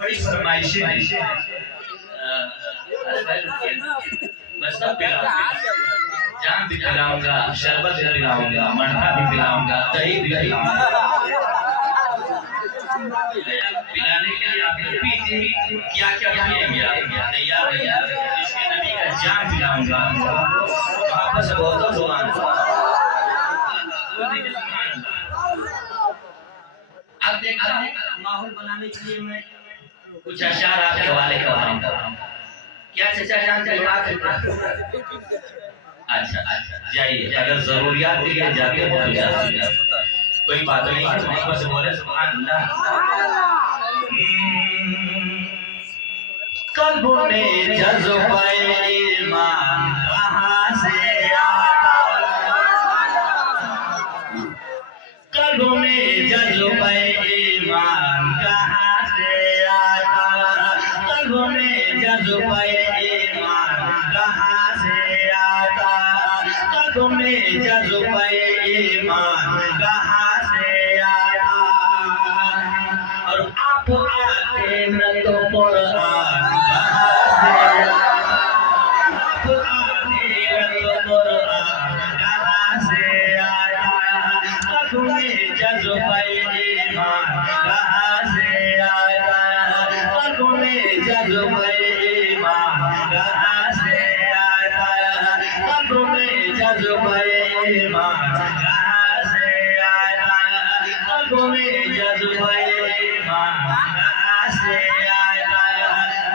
बड़ी फरमाइशें मसलब पिलाऊंगा, जाम भी पिलाऊंगा, शरबत भी पिलाऊंगा, मठा भी पिलाऊंगा, दही भी पिलाऊंगा। पिलाने के लिए आपने पीते क्या क्या पिएंगे? तैयार भैया, इसके नबी का जाम पिलाऊंगा, वापस बहुत जुबान अब देखा माहौल बनाने के लिए मैं कुछ अशार आपके हवाले करवाऊंगा। क्या चचा जानते हैं? अच्छा जाइए, अगर जरूरियात के लिए जाते हो तो जाइए, कोई बात नहीं है। मोहब्बत से बोले सुभान अल्लाह। कल्ब में जज्बा ईमान कहाँ से आता? कल्ब में जज्बा ईमान कहाँ से आता? कल्ब में जज्बा ईमान कहाँ से आता? कल्ब में जज्बा ईमान कहाँ से आता? और आप आते न तो कुरान कहाँ से आता? आप आते न तो कुरान कहाँ से आता? कल्ब में जज्बा ईमान कहाँ से आता? कल्ब में जज्बा ईमान कहाँ से आता? कल्ब में जज्बा ईमान कहाँ से आता? कल्ब में जज्बा ईमान कहाँ से आता?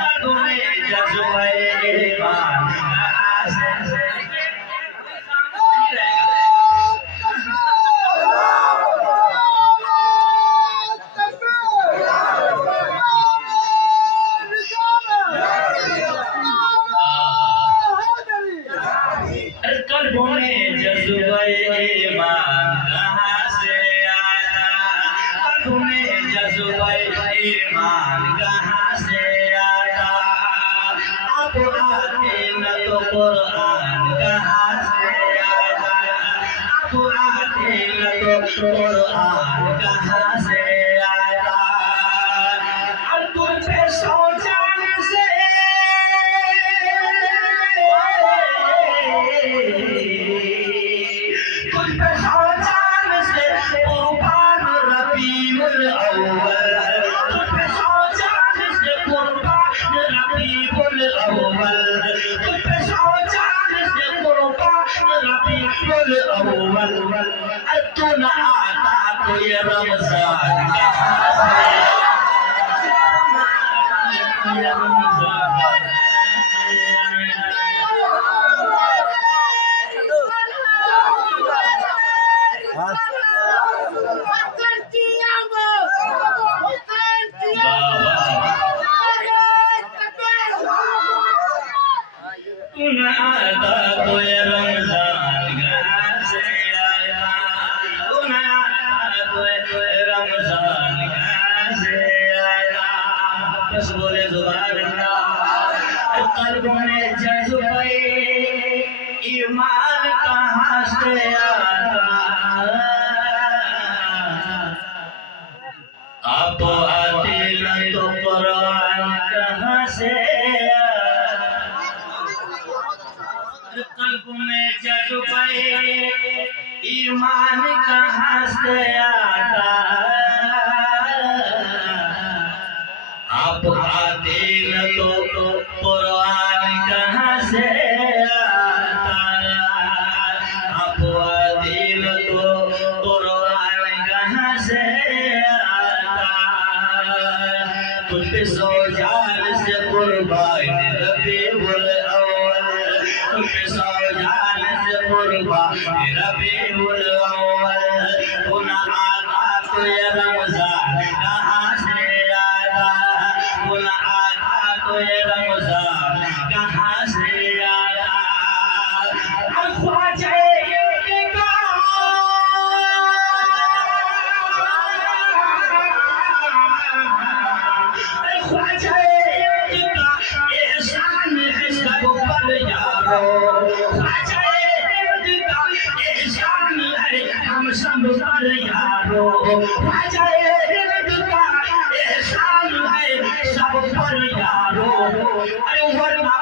कल्ब में जज्बा ईमान कहाँ से कल्ब में जज्बा ईमान कहाँ से आया? कल्ब में जज्बा ईमान कहाँ से आया? आप आते न तो कुरान कहाँ से आया? आप आते न तो कुरान कहाँ से आया? और तुम पे सौ जान से तू न आता तो ये रमजान कहाँ से? ये रमजान तू न आता तो ये रमजान कहाँ से आया? तू न आता तो ये रमजान कहाँ से आया? बस बोले सुभान अल्लाह। कल्ब में जज्बा ईमान कहाँ से आता? आप आते न तो कुरान कहाँ से आता? कल्ब में जज्बा ईमान कहाँ से आता? आप आते न तो कुरान कहाँ से आता? आप आते न तो कुरान कहाँ से आता? तुझ पे सौ जान से कुर्बान रबीउल अव्वल, तुझ पे सौ जान से कुर्बान रबीउल अव्वल। तू न आता तो ये रमजान कहाँ से आता? तू न आता तो ये रमजान कहाँ से आता? ख्वाजा एहसान है सब पर यारो, ख्वाजा एहसान है हम सब पर यारो वाजाए दुआ एहसान है सब पर यारो अरे वरना